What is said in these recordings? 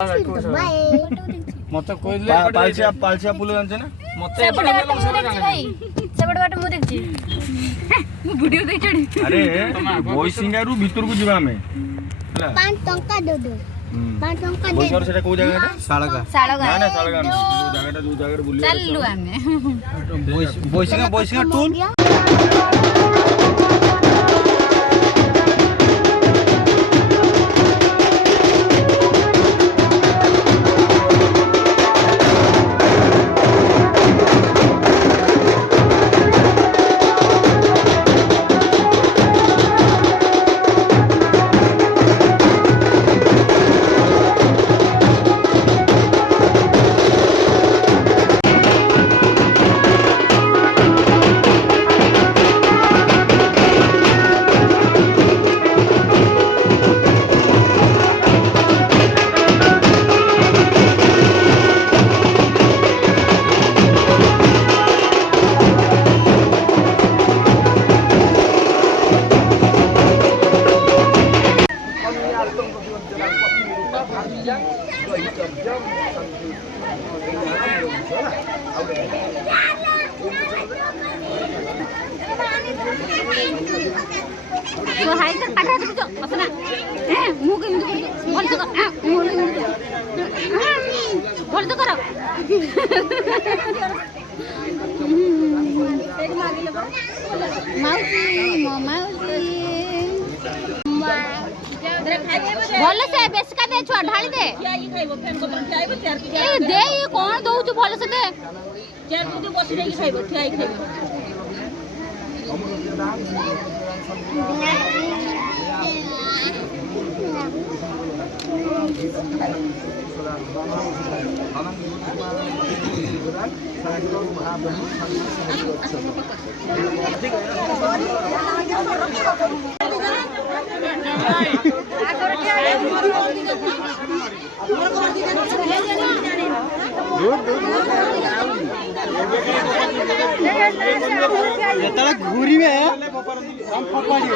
मत पालसिया पुल जान ना मत अरे बोईसिंगारू भीतर को जीवा में 5 टंका दे दो 5 टंका दे बोईसिंगारू सेटा को जगह है साळगा ना ना साळगा जो जगह बुली चललु हमें बोईसिंगा टूल तो हाय कर पाठा तुझो असना ए मुंह के बोल तो बोल तो करो एक मागिले माउसी भल से बेस का दे छुआ ढाली दे ए दे ये कोन दउ छु भल से दे चार दूध बस रे खाइबो ठियाई खाइबो ଯେତେବେଳେ ଘୁରିବେ ଫପାଡ଼ିବ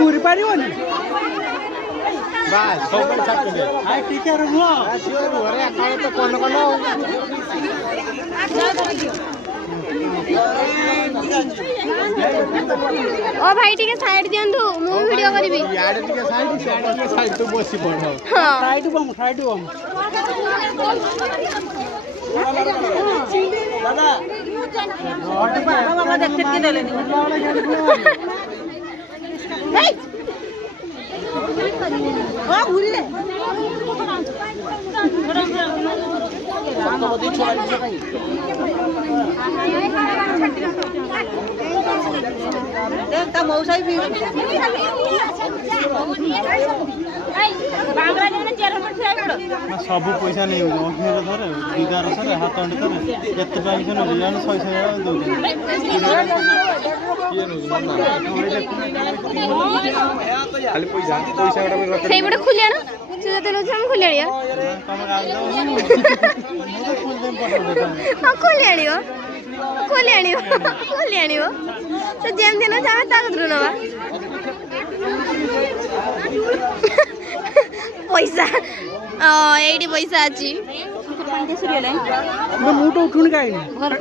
ଘୁରି ପାରିବନି ବାସ୍ ସବୁ ଛାଡ଼ିବେ ଆଇ ଟିକେ ରୁହ ଆସିବ ଘରେ ଆକାଳେ ତ କନ କନ ओ भाई टिके साइड दियंतु मु वीडियो करबी याडे टिके साइड तो बसी पड़ हां साइड बम दादा बाबा देख के देलेनी ए ओ घुरी ले देख मौसा भी सब पैसा नहीं धरे दिगार सर हाथ अंड करे एत पैसा नहीं जान 100 दो खाली पैसा सेई बडे खुलिया ना से तेलो हम खुलिया हां खुलिया तो जेम दिन जामे ताकत रुनवा पैसा एडी पैसा अछि मुट उठुन गाई घर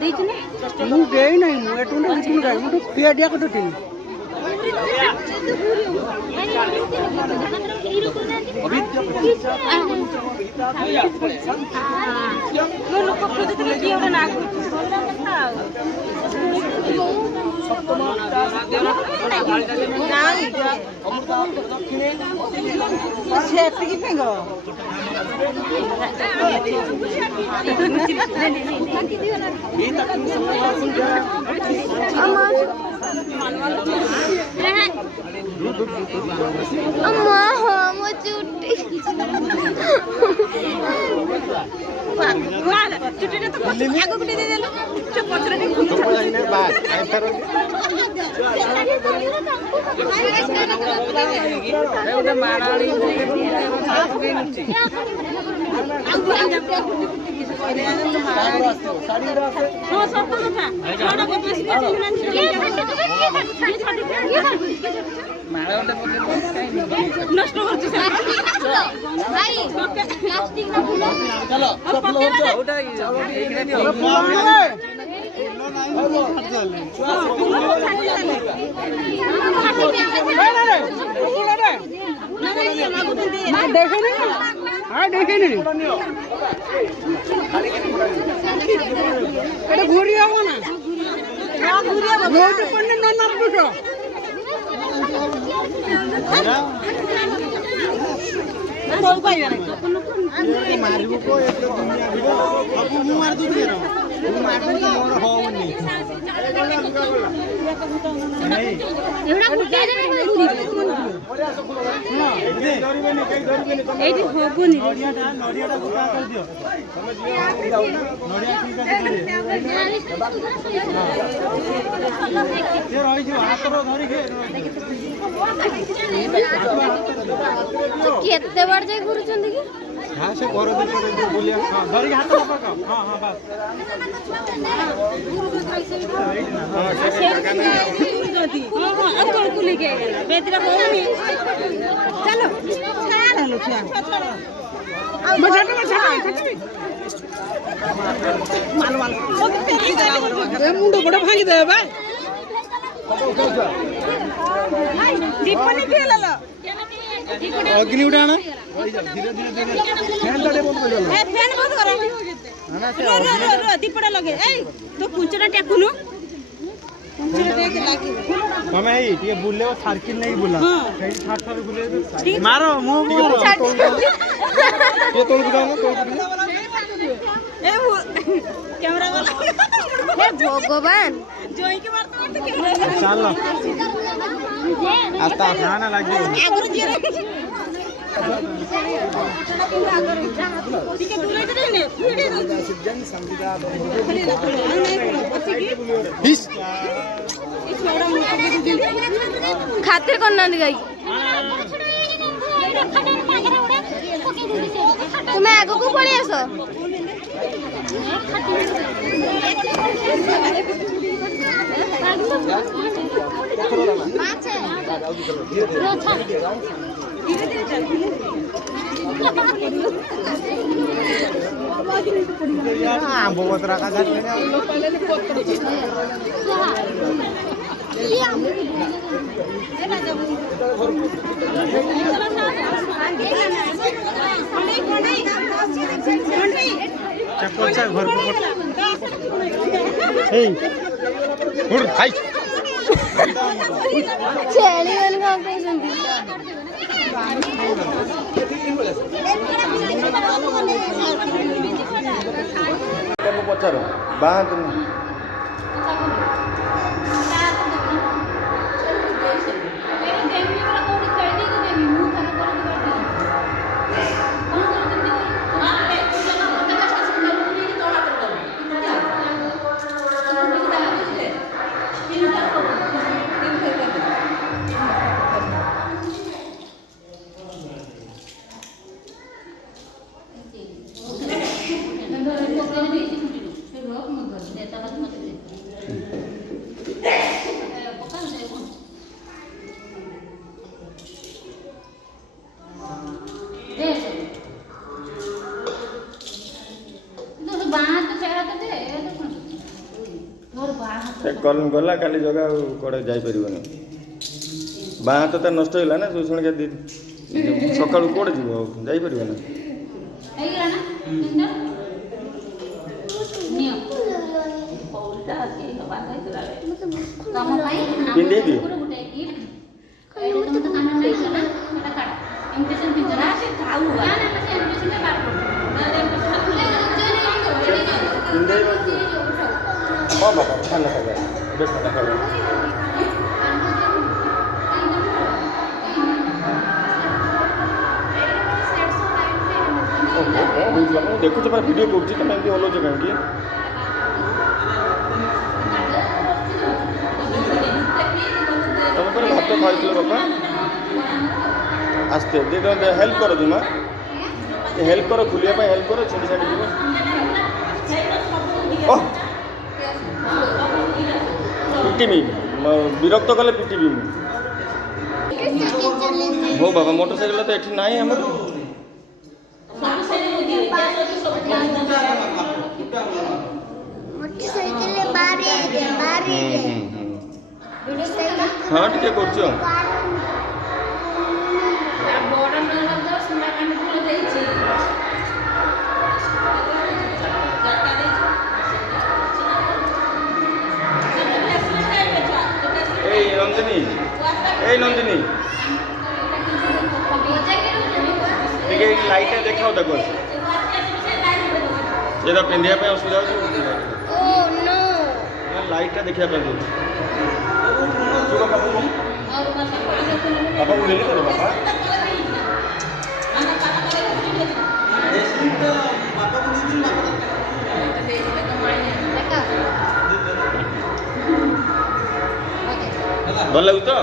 देछु ने मु देई नहीं मु एटुन उठुन गाई मु पिया दिया कत थिन अभी लोक खोजते कि एउटा नाग अम्मा हो मो चुट्टी चुट्टी तो आगो कुटी दे देलो चुप पत्र नहीं खुली बात आई फेर एउटा माराडी साडी ନଷ୍ଟ କରୁଛୁ ଭାଇ ପ୍ଲାଷ୍ଟିକ ନା ଫୁଲ ଚାଲ ঘুরি হবো না ମାରିବୁ କୋ ଏତେ ଦୁନିଆ ଭିଡ଼ ସବୁ ମୁଁ ମାରି ଦଉଛି ମୁଁ ମାରିବି ମୋର ହଉନି ଏଗୁଡ଼ା ଫୁଟେଇ ଦେବେ ଏଇଠି ହବୁନି ନଡ଼ିଆଟା ଗୁପା କରିଦିଅ ନଡ଼ିଆ ଠିକ ଅଛି ସେ ରହିଯିବ ହାତର ଧରିକି କେତେ ବାଟ ଯାଇ ଘୁରୁଛନ୍ତି କି हाँ से घर देखिए बोलिए हाँ धरिक हाथ पकाओ हाँ हाँ बस মুন্ড বড় ভাঙি দেবে ভাই अग्नि उठाना दीपटा लगे तो कुंचटा टेकुनु तमे ही ये बुले सार्किल नहीं बुला कहीं ठाठ ठाठ बुले मारो मुंह ये तोड़ बुलाओ ना तोड़ ए कैमरा वाला हे भगवान जोई के मारते मारते कैमरा चलो आता खाना लगी आगुर जे ठीक है दूर दे ने खातिर करना गई तुम्हें आगो को पड़ी आस आंब पत्रा का घर छेली वाली काम करछंती पचार बाँध गला काली जगह कड़े जापर बाँ हाथ तो नष्ट है ना शुण के सका कौटे जीव जापर ना पिंधे दियो हाँ बाबा खाना खाएगा बेस खाना खाएगा देखु तो वीडियो करुँच तुम एमती हलौच कहीं तुम पर भात खाई बापा आस्ते हेल्प कर तुम हेल्प कर खुलिया हेल्प कर छेड़ी छाड़ी जीव पिटिमी विरक्त कले पिटिबी हो बाबा मोटरसाइकेल तो एठी नाही हमर मोटरसाइकिल बारी हाँ टिके करछो ए नंदिनी टिके लाइट देखाओ तको ये तो पिंडिया पे असुविधा हो ओ नो लाइट देखा पे पापा को ले ले करो पापा भल लगु तो